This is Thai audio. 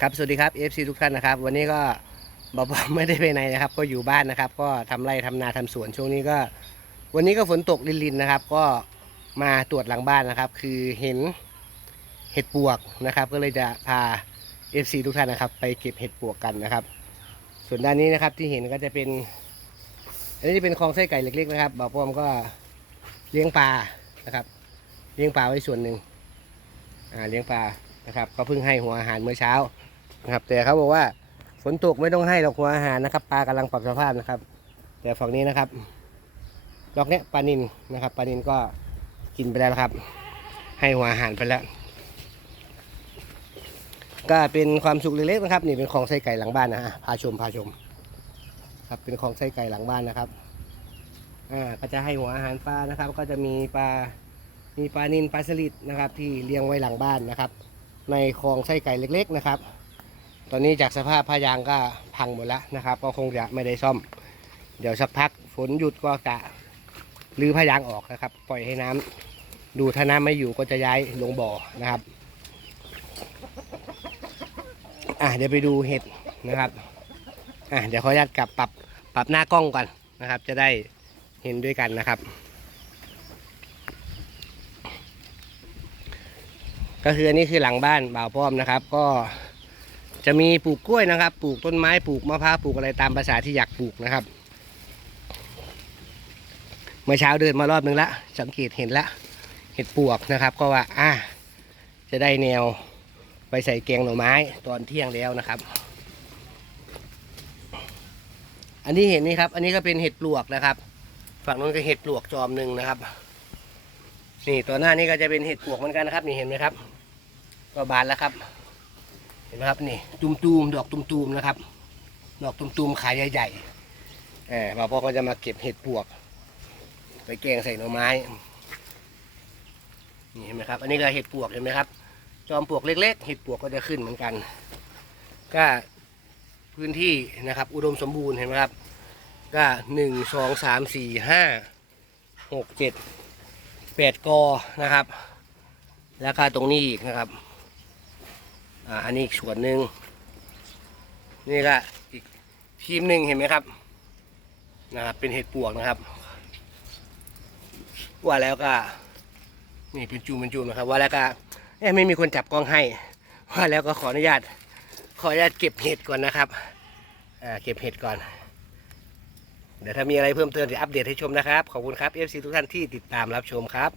ครับสวัสดีครับ FC ทุกท่านนะครับ วันนี้ก็บอบไม่ได้ไปไหนนะครับ ก็อยู่บ้านนะครับ ก็ทำไร่ทำนาทำสวนช่วงนี้ก็ วันนี้ก็ฝนตกลินๆนะครับ ก็มาตรวจหลังบ้านนะครับ คือเห็นเห็ดปวกนะครับ ก็เลยจะพา FC ทุกท่านนะครับ ไปเก็บเห็ดปวกกันนะครับ ส่วนด้านนี้นะครับที่เห็นก็จะเป็นอันนี้จะเป็นคลองไส้ไก่เล็กๆนะครับบ่าวป้อมก็เลี้ยงปลานะครับ เลี้ยงปลาไว้ส่วนหนึ่งอ่าเลี้ยงปลานะครับ ก็เพิ่งให้หัวอาหารเมื่อเช้า นะครับ แต่เขาบอกว่าฝนตกไม่ต้องให้หรอกหัวอาหารนะครับ ปลากำลังปรับสภาพนะครับ แต่ฝั่งนี้นะครับดอกเนี้ยปลานินนะครับปลานินก็กินไปแล้วครับ ให้หัวอาหารไปแล้ว ก็เป็นความสุขเล็กๆนะครับ นี่เป็นของไส้ไก่หลังบ้านนะฮะพาชมพาชม ครับเป็นของไส้ไก่หลังบ้านนะครับอ่าก็จะให้หัวอาหารปลานะครับ ก็จะมีปลามีปลานินปลาสลิดนะครับ ที่เลี้ยงไว้หลังบ้านนะครับ ในคลองไส้ไก่เล็ก ๆ นะครับ อนนี้จากสภาพพายางก็พังหมดแล้วนะครับ ก็คงจะไม่ได้ซ่อม เดี๋ยวสักพักฝนหยุดก็กะรื้อพายางออกนะครับ ปล่อยให้น้ำดูถ้าน้ำไม่อยู่ก็จะย้ายลงบ่อนะครับอะเดี๋ยวไปดูเห็ดนะครับอะเดี๋ยวขออนุญาตกลับปรับปรับหน้ากล้องก่อนนะครับ จะได้เห็นด้วยกันนะครับ ก็คืออันนี้คือหลังบ้านบ่าวป้อมนะครับ ก็ จะมีปลูกกล้วยนะครับ ปลูกต้นไม้ปลูกมะพร้าวปลูกอะไรตามภาษาที่อยากปลูกนะครับ เมื่อเช้าเดินมารอบนึงละสังเกตเห็นละเห็ดปวกนะครับ ก็ว่าอะจะได้แนวไปใส่แกงหน่อไม้ตอนเที่ยงแล้วนะครับ อันนี้เห็นนี่ครับ อันนี้ก็เป็นเห็ดปลวกนะครับ ฝั่งนู้นก็เห็ดปลวกจอมหนึ่งนะครับ นี่ตัวหน้านี่ก็จะเป็นเห็ดปลวกเหมือนกันนะครับ นี่เห็นไหมครับ ก็บานแล้วครับ ห็นไหมครับนี่ตุมๆดอกตุมๆนะครับ ดอกตุมๆขายใหญ่ๆเออมาพ่อก็จะมาเก็บเห็ดปวก ไปแกงใส่หน่อไม้นี่เห็นไหมครับ อันนี้ก็เห็ดปวกเห็นไหมครับ จอมปวกเล็ก ๆ เห็ดปวกก็จะขึ้นเหมือนกัน ก็พื้นที่นะครับ อุดมสมบูรณ์เห็นไหมครับ ก็หนึ่งสองสามสี่ห้าหกเจ็ดแปดกอนะครับ แล้วก็ตรงนี้อีกนะครับ อ่าอันนี้อีกส่วนหนึ่งนี่ก็อีกทีมหนึ่งเห็นไหมครับนะครับเป็นเห็ดปวกนะครับ ว่าแล้วก็นี่เป็นจูมเป็นจูมนะครับ ว่าแล้วก็เอ๊ไม่มีคนจับกล้องให้ ว่าแล้วก็ขออนุญาตขออนุญาตเก็บเห็ดก่อนนะครับอ่าเก็บเห็ดก่อนเดี๋ยวถ้ามีอะไรเพิ่มเติมจะอัปเดตให้ชมนะครับ ขอบคุณครับ FC ทุกท่านที่ติดตามรับชมครับ